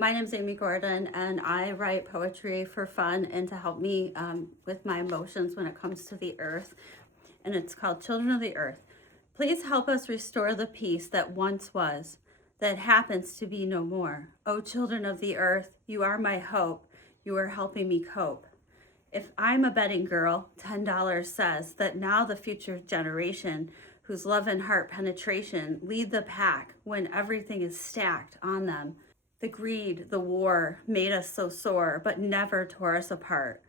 My name's Amy Gordon, and I write poetry for fun and to help me with my emotions when it comes to the earth. And it's called Children of the Earth. Please help us restore the peace that once was, that happens to be no more. O children of the earth, you are my hope. You are helping me cope. If I'm a betting girl, $10 says that now the future generation, whose love and heart penetration lead the pack when everything is stacked on them. The greed, the war made us so sore, but never tore us apart.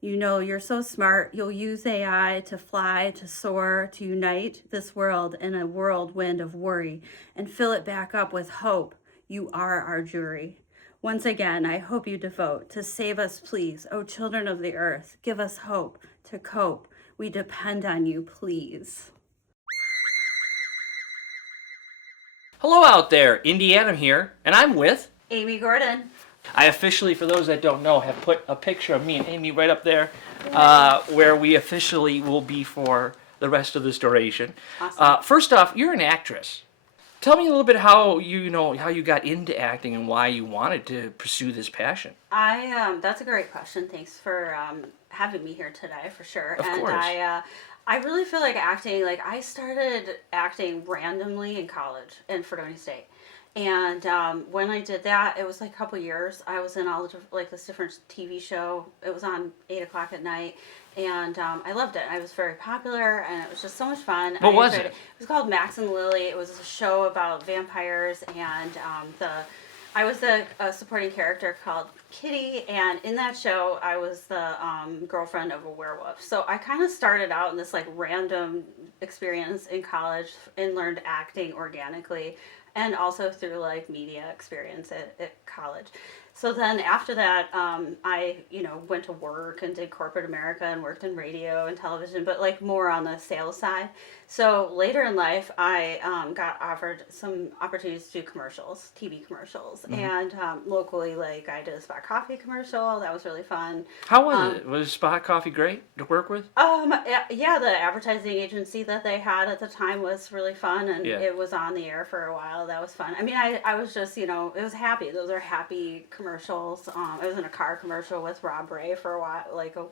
You know, you're so smart, you'll use AI to fly, to soar, to unite this world in a whirlwind of worry and fill it back up with hope. You are our jury. Once again, I hope you devote to save us, please. Oh, children of the earth, give us hope to cope. We depend on you, please. Hello out there, Indie Adam here, and I'm with Amy Gordon. I officially, for those that don't know, have put a picture of me and Amy right up there, where we officially will be for the rest of this duration. Awesome. First off, you're an actress. Tell me a little bit how you got into acting and why you wanted to pursue this passion. That's a great question. Thanks for having me here today, for sure. Of course. I really feel like acting. Like I started acting randomly in college in Fredonia State. And when I did that, it was like a couple years. I was in all the, like this different TV show. It was on 8 o'clock at night, and I loved it. I was very popular, and it was just so much fun. What was it? It was called Max and Lily. It was a show about vampires, and I was the supporting character called Kitty, and in that show, I was the girlfriend of a werewolf. So I kind of started out in this like random experience in college and learned acting organically. And also through like media experience at college. So then after that, I, went to work and did corporate America and worked in radio and television, but like more on the sales side. So later in life, I got offered some opportunities to do commercials, TV commercials. Mm-hmm. And locally, like I did a Spot Coffee commercial. That was really fun. How was it? Was Spot Coffee great to work with? Yeah, the advertising agency that they had at the time was really fun, and it was on the air for a while. That was fun. I mean, I was just, it was happy. Those are happy commercials. I was in a car commercial with Rob Ray for a while, like a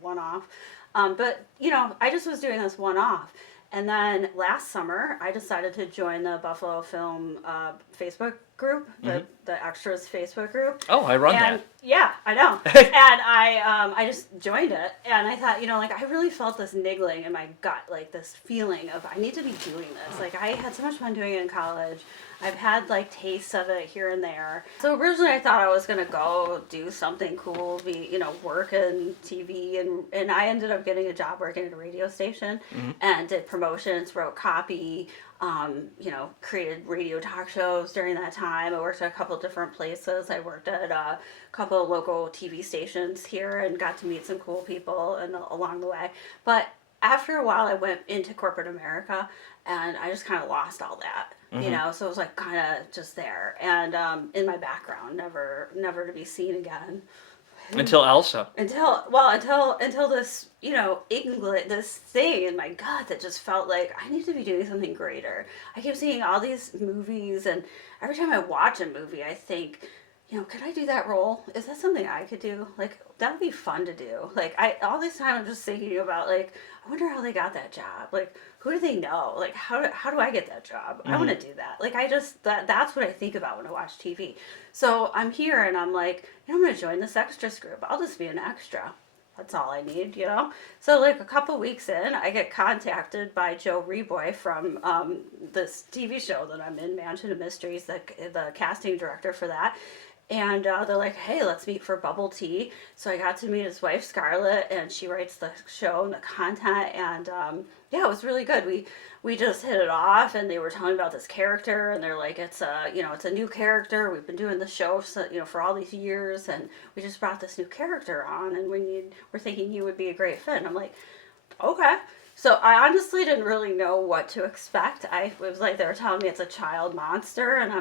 one-off. But, I just was doing this one-off. And then last summer, I decided to join the Buffalo Film Facebook group, the Extras Facebook group. Oh, I run that. Yeah, I know. And I just joined it, and I thought, I really felt this niggling in my gut, like this feeling of I need to be doing this. Like I had so much fun doing it in college. I've had like tastes of it here and there. So originally I thought I was gonna go do something cool, work in TV, and I ended up getting a job working at a radio station and did promotions, wrote copy, created radio talk shows during that time. I worked at a couple of different places. I worked at a couple of local TV stations here and got to meet some cool people and along the way. But after a while I went into corporate America and I just kind of lost all that. So it was like kind of just there and in my background, never to be seen again. Until Elsa. Until this, this thing in my gut that just felt like I need to be doing something greater. I keep seeing all these movies, and every time I watch a movie, I think, could I do that role? Is that something I could do? Like, that would be fun to do. Like, all this time I'm just thinking about, like, I wonder how they got that job. Like, who do they know? Like, how do I get that job? I want to do that. Like, that's what I think about when I watch TV. So I'm here and I'm like, I'm going to join this extras group. I'll just be an extra. That's all I need, So like a couple weeks in, I get contacted by Joe Reboy from this TV show that I'm in, Mansion of Mysteries, the casting director for that. And they're like, hey, let's meet for bubble tea. So I got to meet his wife, Scarlett, and she writes the show and the content. And it was really good. We just hit it off, and they were telling me about this character, and they're like, it's a new character. We've been doing the show, for all these years, and we just brought this new character on, and we're thinking you would be a great fit. And I'm like, okay. So I honestly didn't really know what to expect. It was like they were telling me it's a child monster, and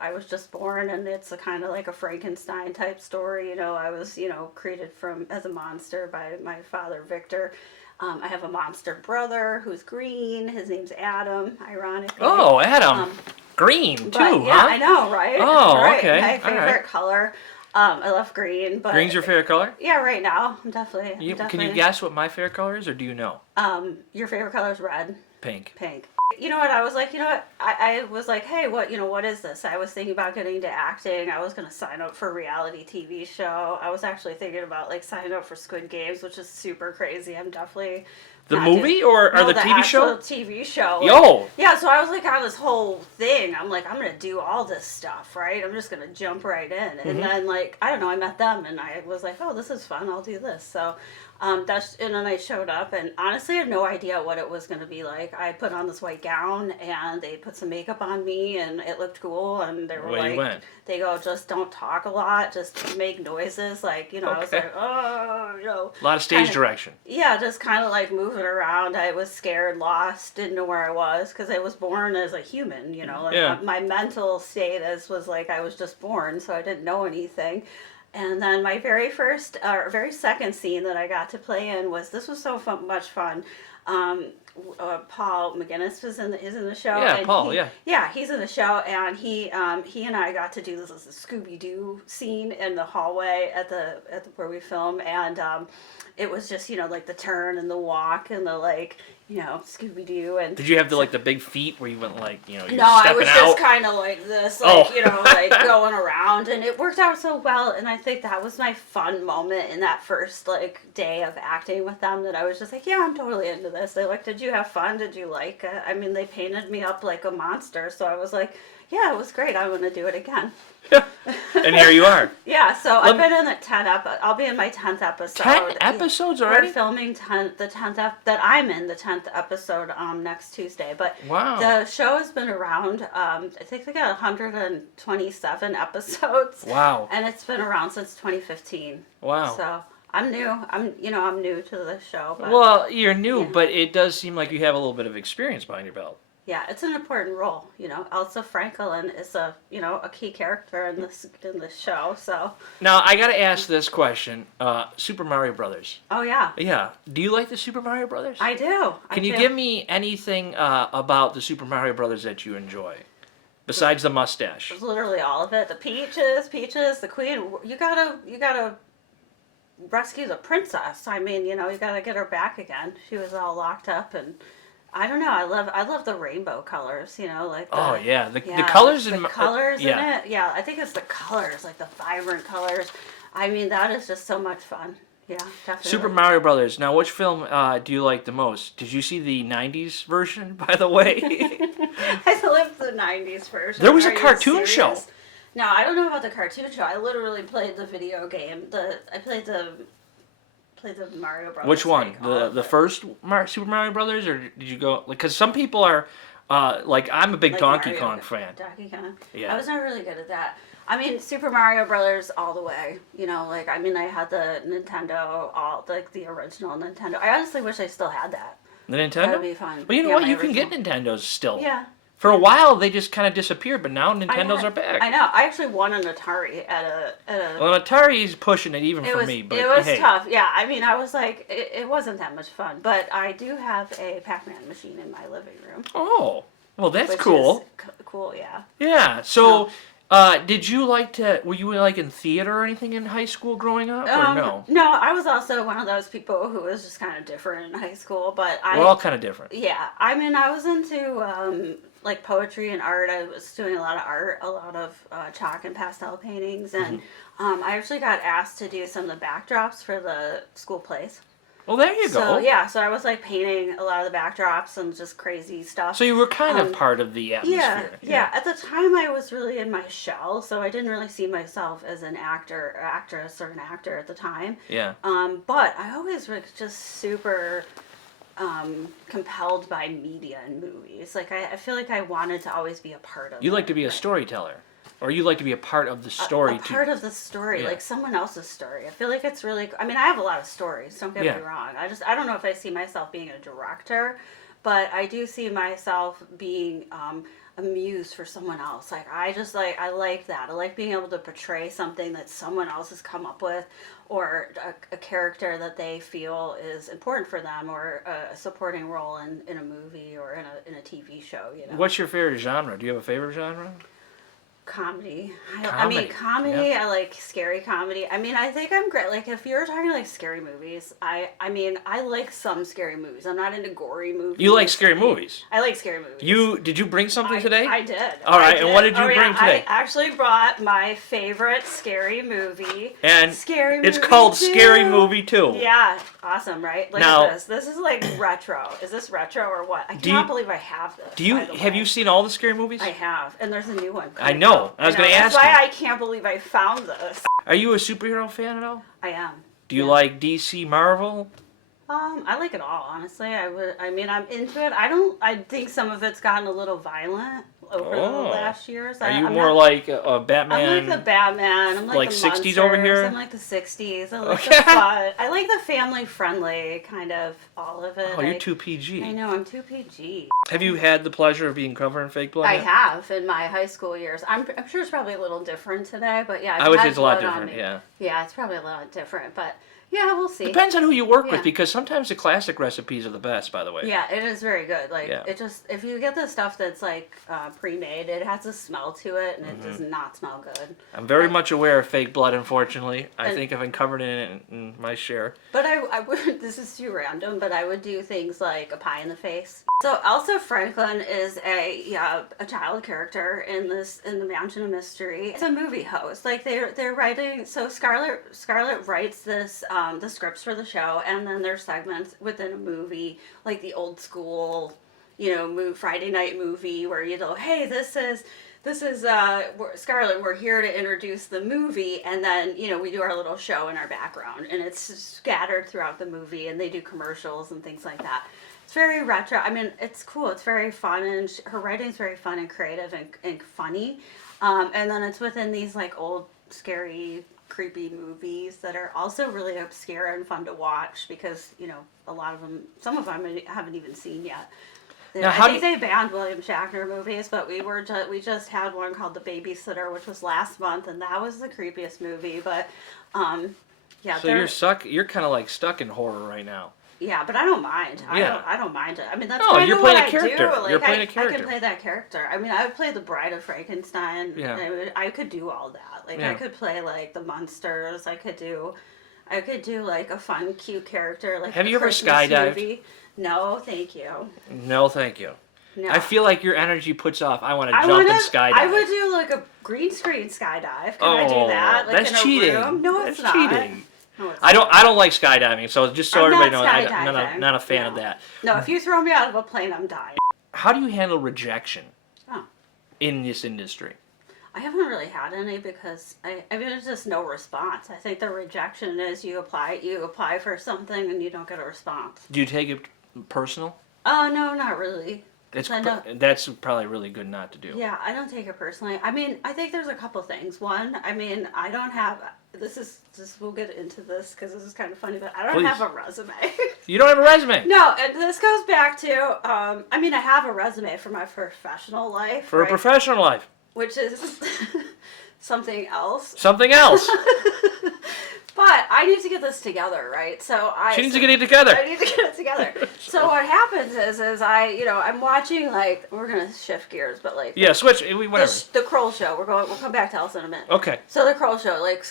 I was just born, and it's a kind of like a Frankenstein type story. I was, created as a monster by my father, Victor. I have a monster brother who's green. His name's Adam, ironically. Oh, Adam. Green too, But yeah, huh? I know, right? Oh, Right. okay. My All favorite right. color. I love green, but Green's your favorite color? yeah, right now, I'm definitely, Can you guess what my favorite color is, or do you know? Your favorite color is red, Pink. pink. You know what? I was like, you know what? I was like, hey, what is this? I was thinking about getting into acting. I was gonna sign up for a reality TV show. I was actually thinking about like signing up for Squid Games, which is super crazy. I'm definitely The not movie or no, the TV show? actual TV show. Yo. Yeah, so I was like on this whole thing. I'm like, I'm gonna do all this stuff, right? I'm just gonna jump right in. And then like, I don't know, I met them and I was like, oh, this is fun. I'll do this. So and then I showed up and honestly I had no idea what it was gonna be like. I put on this white gown and they put some makeup on me and it looked cool and they were Well, you like, went. they go, just don't talk a lot, just make noises. Like, I was Okay. like, oh, A lot of stage direction. yeah, just kind of like moving around. I was scared, lost, didn't know where I was because I was born as a human, like Yeah. my mental status was like I was just born, so I didn't know anything. And then my very second scene that I got to play in this was so much fun. Paul McGinnis is in the show. Yeah, and Paul, yeah. Yeah, he's in the show, and he and I got to do this Scooby Doo scene in the hallway at the where we film, and it was just like the turn and the walk and the like Scooby Doo and. Did you have the big feet where you went you're No, I stepping was out? just kind of like this, like going around, and it worked out so well. And I think that was my fun moment in that first day of acting with them. That I was just like, yeah, I'm totally into this. They're like, did you have fun? Did you like it? I mean, they painted me up like a monster, so I was like, yeah, it was great. I want to do it again. And here you are. Yeah, so I've been in the 10 episode. I'll be in my 10th episode. 10 episodes already? We're filming the 10th that I'm in the 10th episode next Tuesday. But Wow. the show has been around. I think they got 127 episodes. Wow. And it's been around since 2015. Wow. So I'm new. I'm new to the show. But, Well, you're new, yeah. but it does seem like you have a little bit of experience behind your belt. yeah, it's an important role. Elsa Franklin is a key character in this show. So. Now, I got to ask this question. Super Mario Brothers. Oh yeah. Yeah. Do you like the Super Mario Brothers? I do. Can you give me anything about the Super Mario Brothers that you enjoy? Besides the mustache. Literally all of it. The Peaches, the Queen. You gotta rescue the princess. I mean, you gotta get her back again. She was all locked up, and I don't know. I love the rainbow colors. Like Oh yeah, the colors the in colors in yeah. it. Yeah, I think it's the colors, like the vibrant colors. I mean, that is just so much fun. Yeah, definitely. Super Mario Brothers. Now, which film do you like the most? Did you see the '90s version, by the way? I lived the '90s version. There was a Are you cartoon show. serious? No, I don't know about the cartoon show. I literally played the video game. I played the Mario Brothers. Which one? thing, all of The it. first Super Mario Brothers, or did you go? Because some people are, I'm a big Like Donkey Mario- Kong fan. Donkey Kong. Yeah. I was never really good at that. I mean, Super Mario Brothers all the way. I had the Nintendo, the original Nintendo. I honestly wish I still had that. The Nintendo. That would be fun. Well, you know Yeah, what? my You can get original. Nintendos still. Yeah. For a while, they just kind of disappeared, but now Nintendos are back. I know. I actually won an Atari at a. Well, Atari's pushing it even for me, but it was hey. tough. Yeah, I mean, I was like, it wasn't that much fun, but I do have a Pac-Man machine in my living room. Oh, well, that's which cool. is cool, yeah. Yeah. So, did you were you in theater or anything in high school growing up, or no? No, I was also one of those people who was just kind of different in high school, but We're all kind of different. yeah, I mean, I was into poetry and art. I was doing a lot of art, a lot of chalk and pastel paintings, and I actually got asked to do some of the backdrops for the school plays. Well, there you So go. yeah, so I was painting a lot of the backdrops and just crazy stuff. So you were kind of part of the atmosphere. Yeah. At the time, I was really in my shell, so I didn't really see myself as an actor, or actress, or an actor at the time. Yeah. But I always was just super compelled by media and movies. I feel like I wanted to always be a part of. You like to be a storyteller, or you like to be a part of the story. A part of the story, Yeah. like someone else's story. I feel like it's really. I mean, I have a lot of stories. Don't get Yeah. me wrong. I don't know if I see myself being a director, but I do see myself being a muse for someone else. Like I just like I like that. I like being able to portray something that someone else has come up with, or a character that they feel is important for them, or a supporting role in a movie or in a TV show. You know. What's your favorite genre? Do you have a favorite genre? Comedy. Comedy, Comedy. yeah. I like scary comedy. I mean, I think I'm great. Like, if you're talking like scary movies, I mean, I like some scary movies. I'm not into gory movies. You like scary movies? I like scary movies. Did you bring something today? I did. All right, I did. and what did you bring yeah, today? I actually brought my favorite scary movie. And Scary it's Movie called 2. Scary Movie 2. Yeah, awesome, right? Look Now- at this. This is like retro. Is this retro or what? I cannot believe I have this. Have you seen all the scary movies? I have, and there's a new one. I know. I was going to ask That's why you. I can't believe I found this. Are you a superhero fan at all? I am. Do you like DC, Marvel? I like it all, honestly. I mean, I'm into it. I think some of it's gotten a little violent over the last years. Are you I'm more not, like a Batman? I'm like the Batman. I'm like the 60s monsters. over here? I'm like the 60s. I like the fun. I like the family-friendly kind of all of it. Oh, you're too PG. I know, I'm too PG. Have you had the pleasure of being covered in fake blood? I have in my high school years. I'm sure it's probably a little different today, but yeah. I would say had it's a lot blood on different, me. yeah. Yeah, it's probably a lot different, but yeah, we'll see. Depends on who you work Yeah. with, because sometimes the classic recipes are the best, by the way. Yeah, it is very good. Like Yeah. it just if you get the stuff that's like pre-made, it has a smell to it, and it does not smell good. I'm very much aware of fake blood, unfortunately. I think I've been covered in it in my share. But I would. This is too random, but I would do things like a pie in the face. So Elsa Franklin is a child character in the Mansion of Mystery. It's a movie host. Like they're writing. So Scarlett writes this the scripts for the show, and then there's segments within a movie, like the old school, Friday night movie where hey, this is Scarlett, we're here to introduce the movie, and then we do our little show in our background, and it's scattered throughout the movie, and they do commercials and things like that. It's very retro. I mean, it's cool. It's very fun, and her writing's very fun and creative and funny. And then it's within these like old scary, creepy movies that are also really obscure and fun to watch because a lot of them, some of them I haven't even seen yet. Now, I think they banned William Shatner movies, but we just had one called The Babysitter, which was last month, and that was the creepiest movie. But yeah. So you're kind of like stuck in horror right now. Yeah, but I don't mind. Yeah. I don't mind it. I mean, that's No, kind you're of playing what a character. I do. Like, You're playing a I character. can play that character. I mean, I would play the Bride of Frankenstein. Yeah. I could do all that. Like, Yeah. I could play like the monsters. I could do like a fun, cute character. Like, Have a you ever Christmas skydived? movie. No, thank you. No, thank you. No. I feel like your energy puts off. I want to I jump wanna- and skydive. I would do like a green screen skydive. Can I do that? Like that's in a cheating. room? No, it's That's not. cheating. No, it's I don't like skydiving, so just so I'm everybody not knows, I'm skydiving. not a fan of No. that. No, if you throw me out of a plane, I'm dying. How do you handle rejection Oh. in this industry? I haven't really had any because I mean there's just no response. I think the rejection is you apply for something and you don't get a response. Do you take it personal? Oh no, not really. That's probably really good not to do. Yeah, I don't take it personally. I mean, I think there's a couple things. One, I mean, I don't have. We'll get into this because this is kind of funny, but I don't Please. have a resume. You don't have a resume? No, and this goes back to. I mean, I have a resume for my professional life. For a professional life. Which is something else. Something else. But I need to get this together, right? She needs to get it together. I need to get it together. So what happens is I'm watching, like, we're gonna shift gears, but like Yeah, switch. Whatever. the Kroll show. We'll come back to Elsa in a minute. Okay. So the Kroll show, like,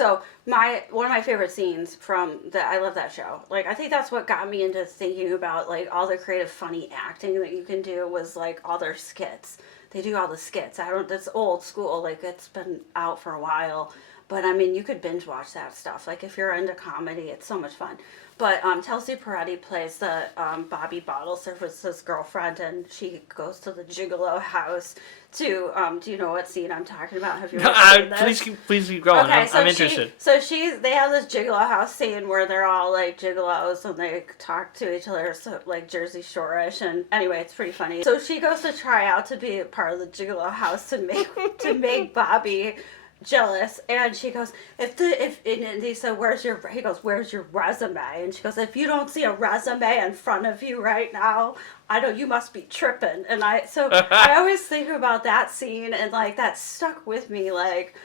one of my favorite scenes from I love that show. Like, I think that's what got me into thinking about like all the creative, funny acting that you can do was like all their skits. They do all the skits. That's old school. Like, it's been out for a while. But, I mean, you could binge watch that stuff. Like, if you're into comedy, it's so much fun. But Chelsea Peretti plays the Bobby Bottle Service's girlfriend, and she goes to the Gigolo house to, do you know what scene I'm talking about? Have you ever seen this? Please keep going. Okay, I'm interested. They have this Gigolo house scene where they're all like gigolos and they talk to each other, so like Jersey Shore-ish, and anyway, it's pretty funny. So she goes to try out to be a part of the Gigolo house to make Bobby jealous, and she goes, and he said, he goes, where's your resume? And she goes, if you don't see a resume in front of you right now, you must be tripping. And I always think about that scene, and like that stuck with me, like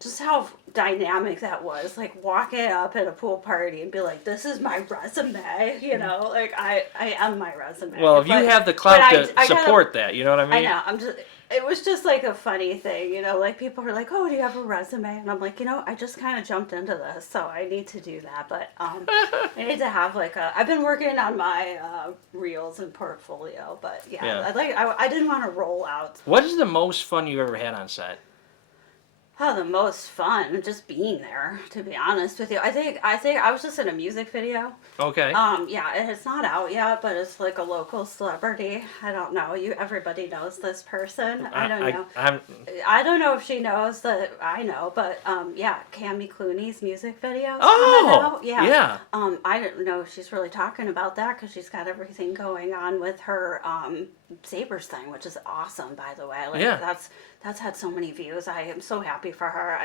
just how dynamic that was, like walking up at a pool party and be like, this is my resume, like I am my resume. Well, if you have the clout to support that, you know what I mean? I know, it was just like a funny thing, like people were like, oh, do you have a resume? And I'm like, I just kind of jumped into this, so I need to do that. But I need to have I've been working on my reels and portfolio, but yeah. I didn't want to roll out. What is the most fun you've ever had on set? Oh, the most fun, just being there, to be honest with you. I think I was just in a music video. Okay. Yeah, it's not out yet, but it's like a local celebrity. I don't know. Everybody knows this person. I don't know. I don't know if she knows that I know, but yeah, Cammy Clooney's music video. Oh, yeah. I don't know if she's really talking about that because she's got everything going on with her Sabres thing, which is awesome, by the way. That's had so many views. I am so happy for her.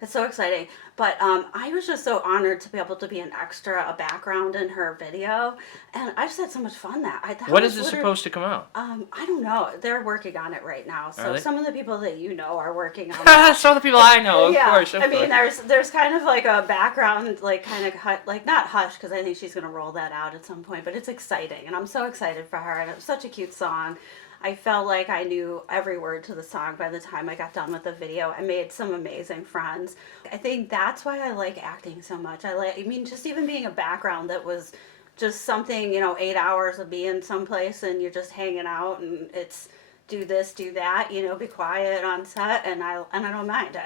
It's so exciting. But I was just so honored to be able to be an extra, a background in her video, and I just had so much fun When is this supposed to come out? I don't know. They're working on it right now. So some of the people that you know are working on it. Some of the people I know, of course. I mean, there's kind of like a background, like kind of like not hush, because I think she's gonna roll that out at some point. But it's exciting, and I'm so excited for her. And it was such a cute song. I felt like I knew every word to the song by the time I got done with the video. I made some amazing friends. I think that's why I like acting so much. Just even being a background that was just something, 8 hours of being someplace and you're just hanging out and it's do this, do that, be quiet on set, and I don't mind.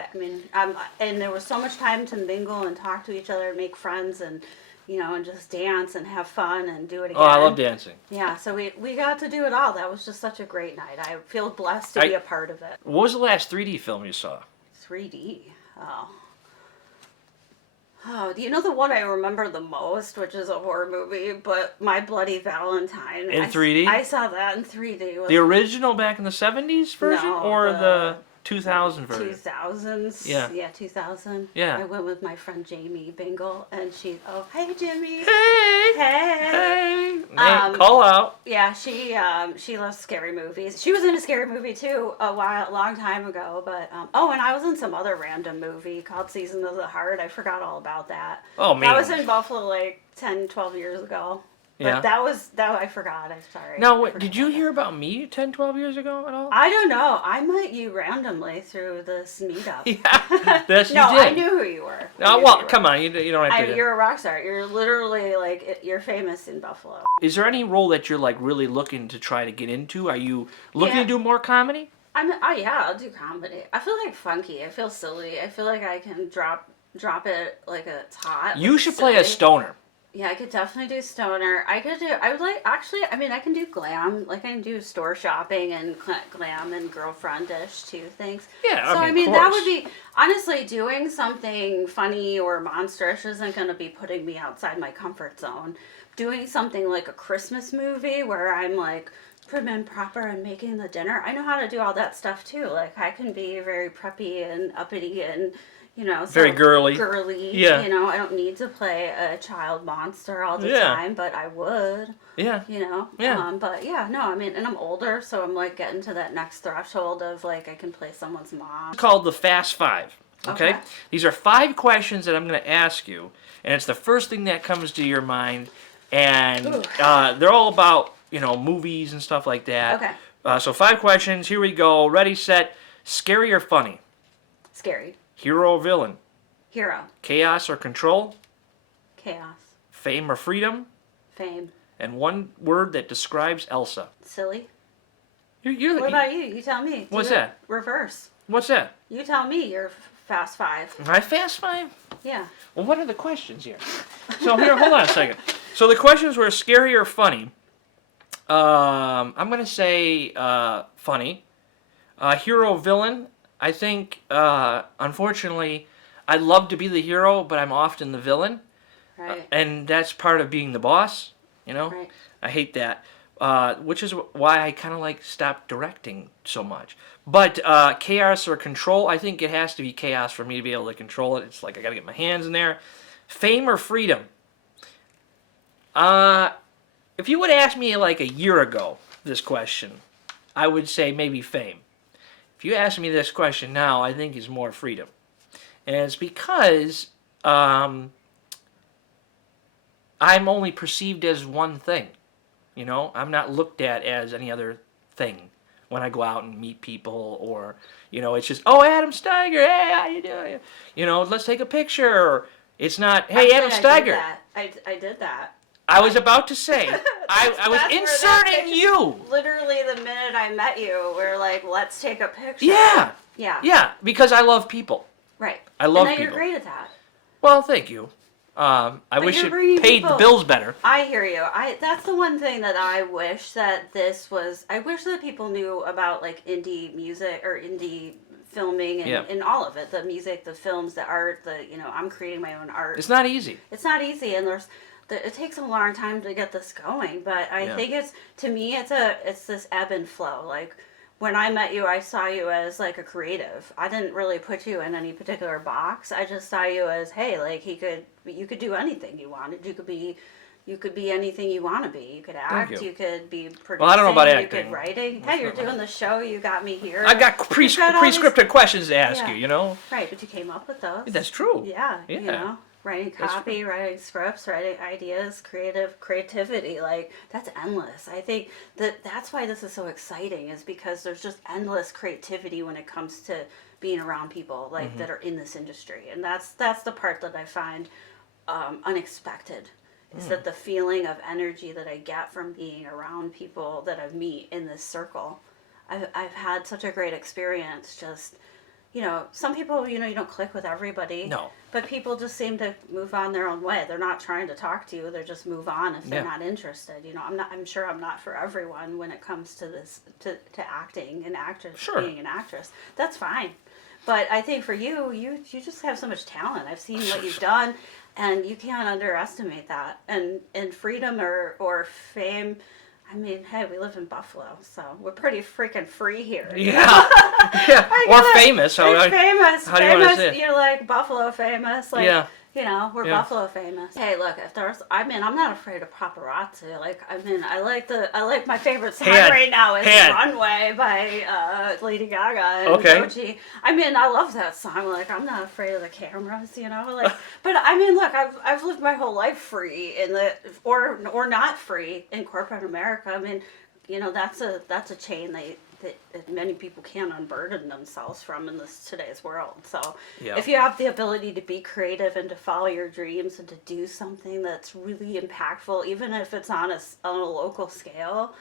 And there was so much time to mingle and talk to each other and make friends and and just dance and have fun and do it again. Oh, I love dancing. Yeah, so we got to do it all. That was just such a great night. I feel blessed to be a part of it. What was the last 3D film you saw? 3D? Oh, the one I remember the most, which is a horror movie, but My Bloody Valentine. In 3D? I saw that in 3D. The original back in the 70s version? No, or the 2000 version? 2000s. Yeah. Yeah, 2000. Yeah. I went with my friend Jamie Bingle, and hey Jimmy. Hey. Call out. Yeah, she loves scary movies. She was in a scary movie too a long time ago, but and I was in some other random movie called Season of the Heart. I forgot all about that. Oh man. That was in Buffalo like 10, 12 years ago. Yeah. But that I forgot. I'm sorry. Now, did you hear about me 10, 12 years ago at all? I don't know. I met you randomly through this meetup. Yeah, you did. I knew who you were. Come on, you don't have to. You're a rock star. You're literally you're famous in Buffalo. Is there any role that you're like really looking to try to get into? Are you looking to do more comedy? I'll do comedy. I feel like funky. I feel silly. I feel like I can drop it like it's hot. You should play a stoner. Yeah, I could definitely do stoner. I can do glam. Like I can do store shopping and glam and girlfriend-ish too things. Yeah, so of that course. would be, honestly, doing something funny or monsterish isn't going to be putting me outside my comfort zone. Doing something like a Christmas movie where I'm like prim and proper and making the dinner. I know how to do all that stuff too. Like I can be very preppy and uppity and very girly. Yeah. I don't need to play a child monster all the time, but I would. Yeah. Yeah. And I'm older, so I'm like getting to that next threshold of like I can play someone's mom. It's called the Fast Five. Okay? These are 5 questions that I'm going to ask you, and it's the first thing that comes to your mind, and they're all about movies and stuff like that. Okay. So 5 questions. Here we go. Ready, set. Scary or funny? Scary. Hero or villain? Hero. Chaos or control? Chaos. Fame or freedom? Fame. And one word that describes Elsa. Silly. What about you? You tell me. What's that? Reverse. What's that? You tell me your Fast 5. My Fast 5? Yeah. Well, what are the questions here? So here, hold on a second. So the questions were scary or funny. I'm going to say funny. Hero, villain. I think, unfortunately, I'd love to be the hero, but I'm often the villain. Right. And that's part of being the boss, Right. I hate that. which is why I kind of like stopped directing so much. But chaos or control, I think it has to be chaos for me to be able to control it. It's like I got to get my hands in there. Fame or freedom? If you would ask me like a year ago this question, I would say maybe fame. If you ask me this question now, I think it's more freedom. And it's because I'm only perceived as one thing. You know, I'm not looked at as any other thing when I go out and meet people, or, you know, it's just, oh, Adam Steigert, hey, how you doing? You know, let's take a picture. It's not, hey, Adam Steigert. I did that. I was about to say, I was inserting you. Literally the minute I met you, we're like, let's take a picture. Yeah. Yeah. Yeah, because I love people. Right. I love and people. You're great at that. Well, thank you. I wish it paid the bills better. I hear you. That's the one thing that I wish that this was. I wish that people knew about like indie music or indie filming and all of it. The music, the films, the art, I'm creating my own art. It's not easy. It's not easy, and it takes a long time to get this going, but I think it's this ebb and flow. Like when I met you, I saw you as like a creative. I didn't really put you in any particular box. I just saw you as, hey, like you could do anything you wanted. You could be anything you want to be. You could act. You could be producing. Well, I don't know about acting. You could writing. Hey, you're doing the show. You got me here. I got pre-scripted questions to ask you. You know. Right, but you came up with those. That's true. Yeah. You know. Writing copy, writing scripts, writing ideas, creativity, like that's endless. I think that's why this is so exciting, is because there's just endless creativity when it comes to being around people like that are in this industry, and that's the part that I find unexpected. Is that the feeling of energy that I get from being around people that I meet in this circle. I've had such a great experience. Just, you know, some people, you know, you don't click with everybody. No. But people just seem to move on their own way. They're not trying to talk to you. They just move on if they're not interested. You know, I'm sure I'm not for everyone when it comes to this, to acting and being an actress. That's fine. But I think for you just have so much talent. I've seen what you've done, and you can't underestimate that. And freedom or fame, I mean, hey, we live in Buffalo, so we're pretty freaking free here. Yeah. Yeah. Or famous. Famous. How do you want to say it? You're like Buffalo famous. Like, yeah. You know, we're Buffalo famous. Hey, look, I'm not afraid of paparazzi. Like, I like my favorite song right now is Runway by Lady Gaga and Doechii. I love that song. Like, I'm not afraid of the cameras, you know? Like, but look, I've lived my whole life free or not free in corporate America. I mean, you know, that's a chain that many people can't unburden themselves from in today's world. So if you have the ability to be creative and to follow your dreams and to do something that's really impactful, even if it's on a local scale,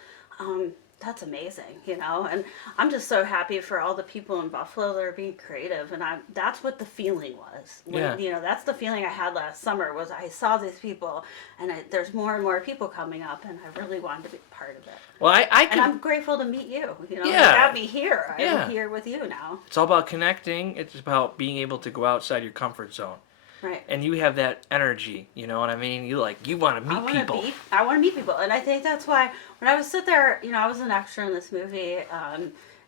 that's amazing, you know. And I'm just so happy for all the people in Buffalo that are being creative, and that's what the feeling was. You know, that's the feeling I had last summer, was I saw these people, and there's more and more people coming up, and I really wanted to be part of it. Well, and I'm grateful to meet you. You know, you got me here. I'm here with you now. It's all about connecting. It's about being able to go outside your comfort zone. Right. And you have that energy, you know what I mean? You want to meet people. I want to meet people. And I think that's why when I was there, you know, I was an extra in this movie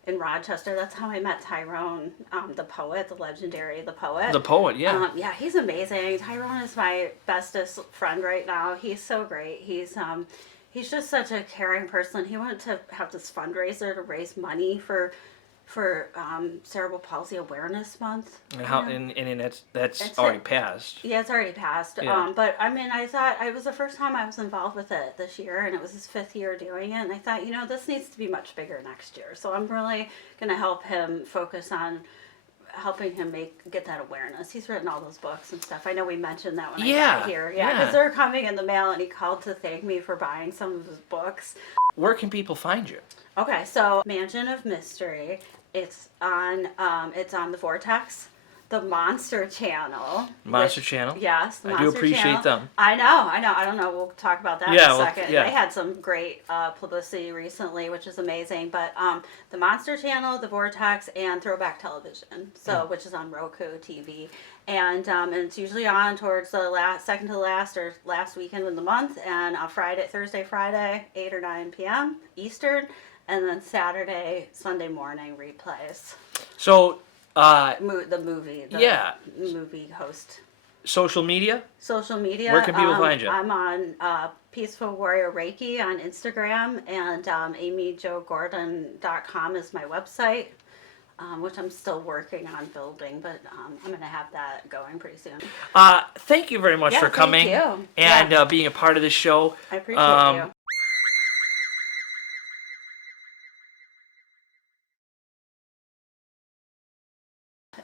in Rochester. That's how I met Tyrone, the poet, the legendary, the poet. The poet, yeah. Yeah, he's amazing. Tyrone is my bestest friend right now. He's so great. He's just such a caring person. He wanted to have this fundraiser to raise money for Cerebral Palsy Awareness Month. And that's already passed. Yeah, it's already passed. Yeah. But I mean, I thought it was the first time I was involved with it this year, and it was his 5th year doing it. And I thought, you know, this needs to be much bigger next year. So I'm really going to help him focus on helping him get that awareness. He's written all those books and stuff. I know we mentioned that when I got here. Yeah, because they're coming in the mail, and he called to thank me for buying some of his books. Where can people find you? Okay, so Mansion of Mystery. It's on the Vortex. the Monster Channel. Monster Channel. Yes, the I Monster do appreciate Channel. them. I know. I don't know. We'll talk about that Yeah, in a well, second. yeah. They had some great publicity recently, which is amazing. But the Monster Channel, the Vortex, and Throwback Television, which is on Roku TV, and it's usually on towards the second to last or last weekend of the month, and Thursday, Friday, 8 or 9 p.m. Eastern, and then Saturday, Sunday morning replays. So. The movie host. Social media? Social media. Where can people find you? I'm on Peaceful Warrior Reiki on Instagram, and amyjogordon.com is my website, which I'm still working on building, but I'm going to have that going pretty soon. Thank you very much for coming you. and being a part of the show. I appreciate you.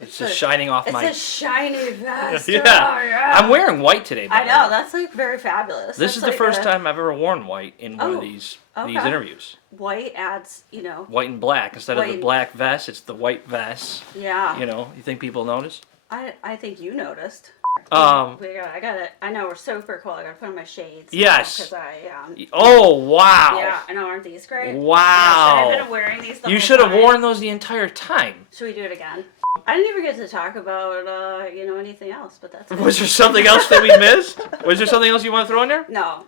It's just shining off my... It's a shiny vest. Yeah. Oh, yeah. I'm wearing white today. I know. That's like very fabulous. This is the first time I've ever worn white in one of these interviews. White adds, White and black. Instead of the black vest, it's the white vest. Yeah. You think people notice? I think you noticed. I got it. I know we're super cool. I gotta put on my shades. Yes. Because oh wow. Yeah, I know. Aren't these great? Wow. I've been wearing these. You should have worn those the entire time. Should we do it again? I didn't even get to talk about anything else, but that's. Was there something else that we missed? Was there something else you want to throw in there? No.